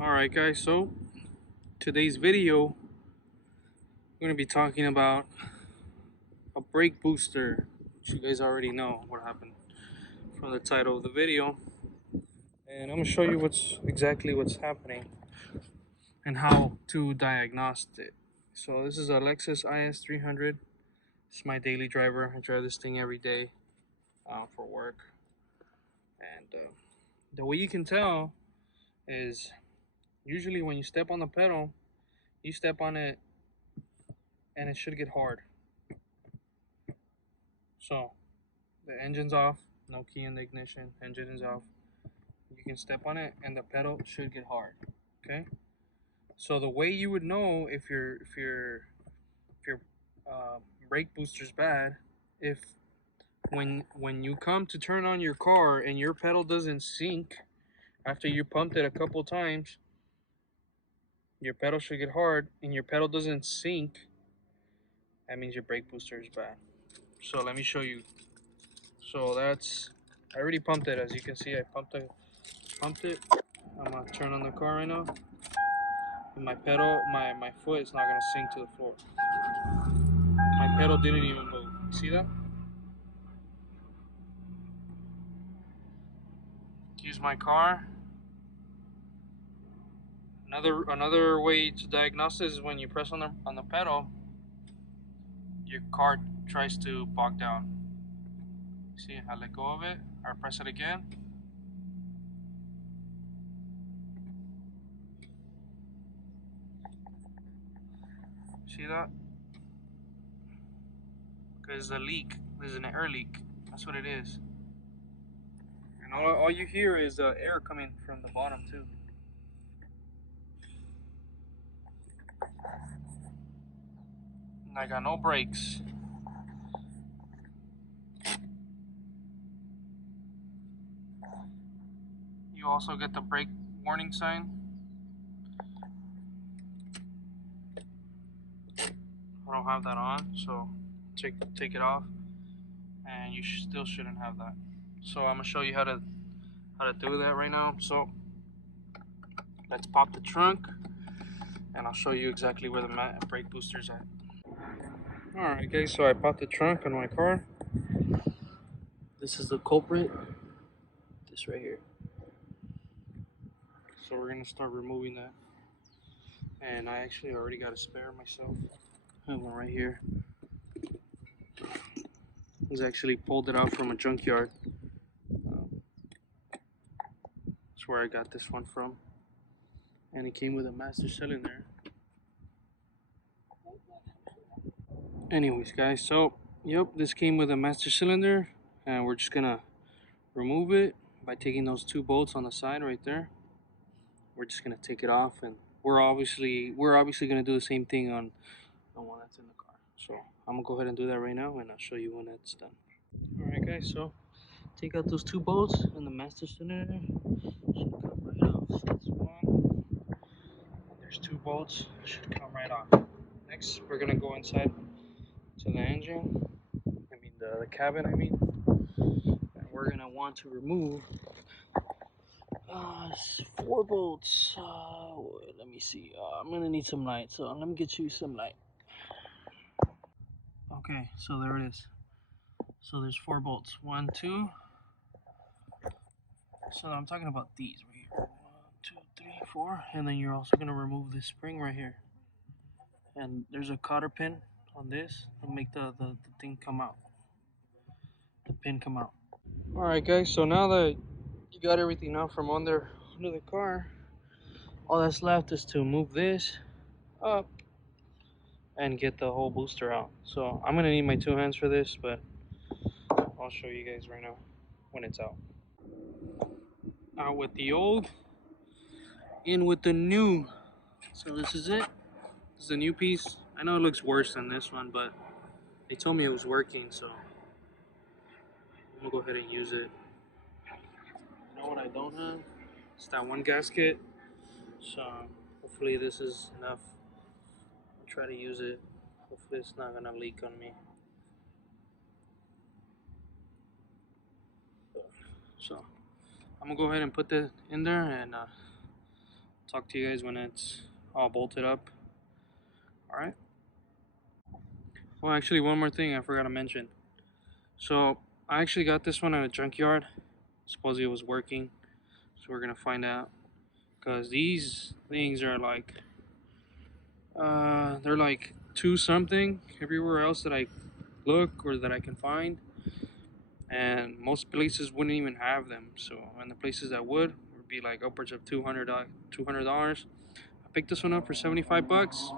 Alright guys, so today's video we're going to be talking about a brake booster, which you guys already know what happened from the title of the video, and I'm going to show you exactly what's happening and how to diagnose it. So this is a Lexus IS300. It's my daily driver. I drive this thing every day for work, and the way you can tell is usually when you step on the pedal, you step on it and it should get hard. So the engine's off, no key in the ignition, engine is off. You can step on it and the pedal should get hard. Okay, so the way you would know if your brake booster's bad, if when you come to turn on your car and your pedal doesn't sync after you pumped it a couple times, your pedal should get hard, and your pedal doesn't sync, that means your brake booster is bad. So let me show you. So I already pumped it. As you can see, I pumped it. I'm gonna turn on the car right now, and my pedal, my foot is not gonna sink to the floor. My pedal didn't even move. See that? Use my car. Another way to diagnose this is when you press on the pedal, your car tries to bog down. See, I let go of it, I press it again. See that? Because there's a leak. There's an air leak. That's what it is. And all you hear is air coming from the bottom too. And I got no brakes. You also get the brake warning sign. I don't have that on, so take it off, and you still shouldn't have that. So I'm gonna show you how to do that right now. So let's pop the trunk, and I'll show you exactly where the brake booster's at. Alright guys, so I popped the trunk on my car. This is the culprit, this right here. So we're gonna start removing that, and I actually already got a spare myself. I have one right here. I was actually pulled it out from a junkyard. That's where I got this one from, and it came with a master cylinder. Anyways guys, so yep, this came with a master cylinder, and we're just gonna remove it by taking those two bolts on the side right there. We're just gonna take it off, and we're obviously gonna do the same thing on the one that's in the car. So I'm gonna go ahead and do that right now, and I'll show you when that's done. Alright guys, so take out those two bolts, and the master cylinder should come right off. So that's one, and there's two bolts, should come right off. Next, we're gonna go inside to the engine, the cabin, and we're gonna want to remove 4 bolts. Let me see. I'm gonna need some light, so let me get you some light. Okay, so there it is. So there's 4 bolts. 1, 2. So I'm talking about these right here. 1, 2, 3, 4. And then you're also gonna remove this spring right here. And there's a cotter pin on this to make the thing come out. The pin come out. Alright guys, so now that you got everything out from under the car, all that's left is to move this up and get the whole booster out. So I'm gonna need my 2 hands for this, but I'll show you guys right now when it's out. Out with the old, in with the new. So this is it. This is the new piece. I know it looks worse than this one, but they told me it was working, so I'm gonna go ahead and use it. You know what I don't have? It's that one gasket. So hopefully this is enough. I'll try to use it. Hopefully it's not gonna leak on me. So I'm gonna go ahead and put that in there, and talk talk to you guys when it's all bolted up. Alright. Well, actually, one more thing I forgot to mention. So, I actually got this one at a junkyard. Supposedly it was working. So, we're going to find out. Because these things are like, they're like 2 something everywhere else that I look or that I can find. And most places wouldn't even have them. So, and the places that would be like upwards of $200. I picked this one up for 75 bucks.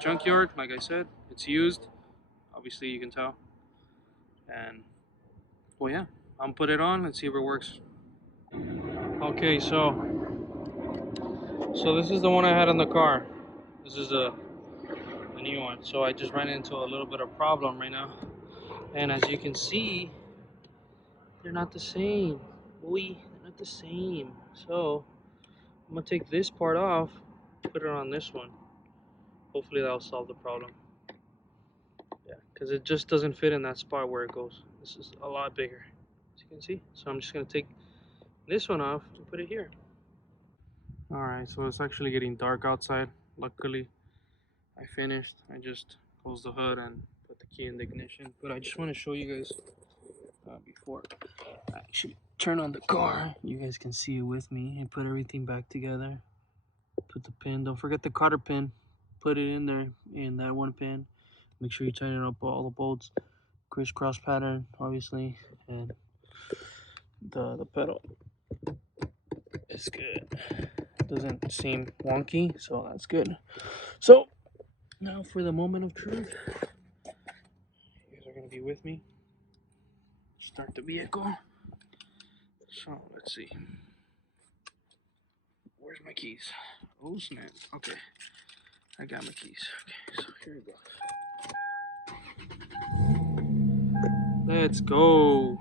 Junkyard, like I said, it's used. Obviously, you can tell. And well, yeah, I'm gonna put it on. Let's see if it works. Okay, so this is the one I had in the car. This is the new one. So I just ran into a little bit of problem right now. And as you can see, they're not the same. Boy, they're not the same. So I'm gonna take this part off, put it on this one. Hopefully that'll solve the problem. Yeah, because it just doesn't fit in that spot where it goes. This is a lot bigger, as you can see. So I'm just gonna take this one off and put it here. Alright, so it's actually getting dark outside. Luckily, I finished. I just closed the hood and put the key in the ignition. But I just want to show you guys before I actually turn on the car. You guys can see it with me and put everything back together. Put the pin. Don't forget the cotter pin. Put it in there in that one pin. Make sure you tighten up all the bolts. Crisscross pattern, obviously, and the pedal is good. Doesn't seem wonky, so that's good. So now for the moment of truth. You guys are gonna be with me. Start the vehicle. So let's see. Where's my keys? Oh snap. Okay. I got my keys. Okay, so here we go. Let's go.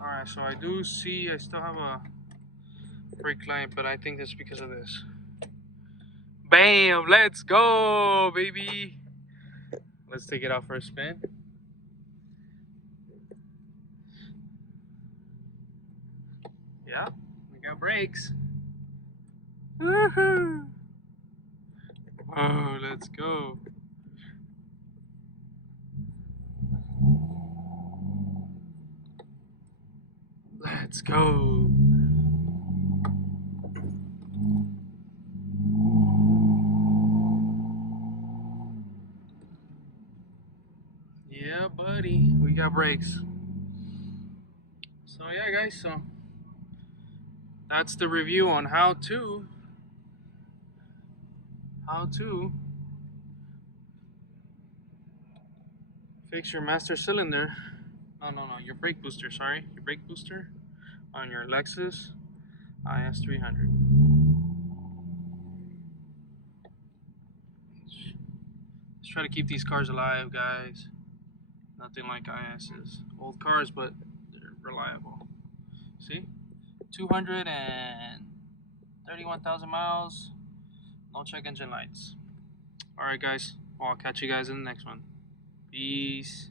Alright, so I do see I still have a brake light, but I think that's because of this. Bam! Let's go, baby! Let's take it out for a spin. Yeah, we got brakes. Woohoo! Oh, let's go. Let's go. Yeah, buddy. We got brakes. So yeah, guys, so that's the review on how to fix your master cylinder. No, your brake booster, sorry. Your brake booster on your Lexus IS300. Let's try to keep these cars alive, guys. Nothing like IS's. Old cars, but they're reliable. See? 231,000 miles. No check engine lights. Alright, guys. Well, I'll catch you guys in the next one. Peace.